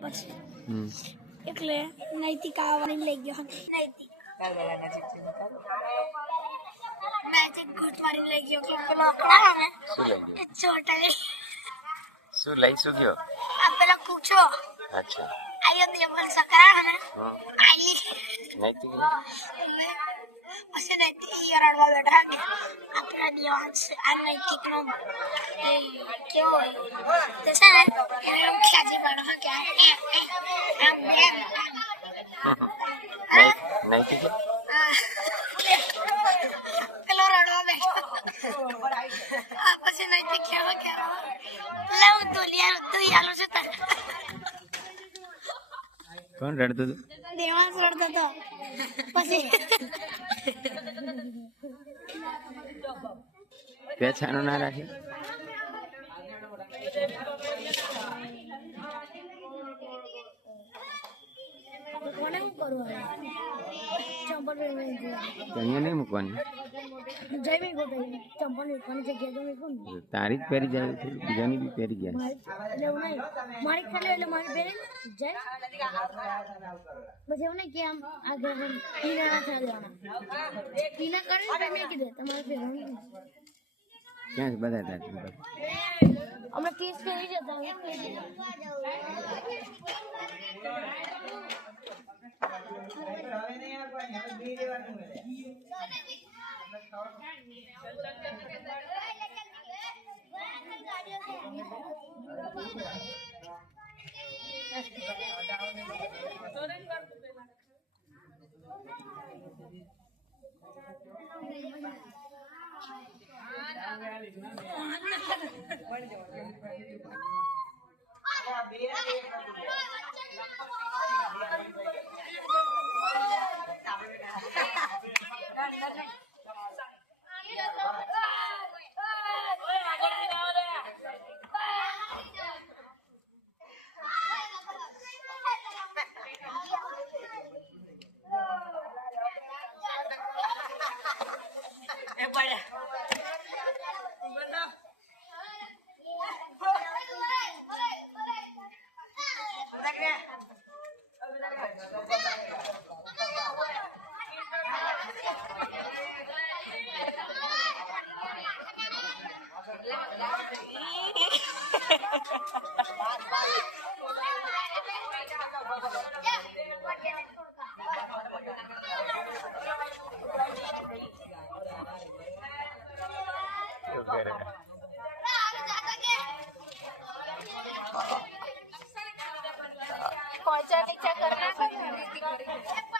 પછી એટલે નૈતિક આવવાની લઈ ગયો નૈતિક નૈતિક ગુટવારી લઈ ગયો કે પેલો પડા ને એ છોટા શું લઈ શું ગયો આ પેલા કૂચો અચ્છા આયો દેવલ સકરા ને આઈ નૈતિક પછી નૈતિક રડવા બેઠા કે આપણા દિવસ આ નૈતિક નો કેવો તે છે ને એમ ખ્યાજી પાડવા કે આમ બેન નૈતિક પેલો રડવા બેઠો પછી નૈતિક કેવા લાવ તો યાલો છે તાર કોણ રડતું હતું દેવાંશ રડતો હતો પછી પેછાનો ના રાખે કોને હું કરું હવે ચંપલ અહીંયા નહીં મૂકવાની જય ભાઈ ગોઠવી ચંપલ મૂકવાની જગ્યા તો મૂકું તારી જ પહેરી જાય છે બીજાની બી પહેરી જાય એવું નહીં મારી ખાલી એટલે મારી પહેરે જય બસ એવું નહીં કે આમ આગળ પીના ના થવા દેવાના પીના કરે મેં કીધું તમારે પહેરવાનું ક્યાં છે બધા ત્યાં અમે ટીસ પહેરી જતા पहुंचा नीचे करना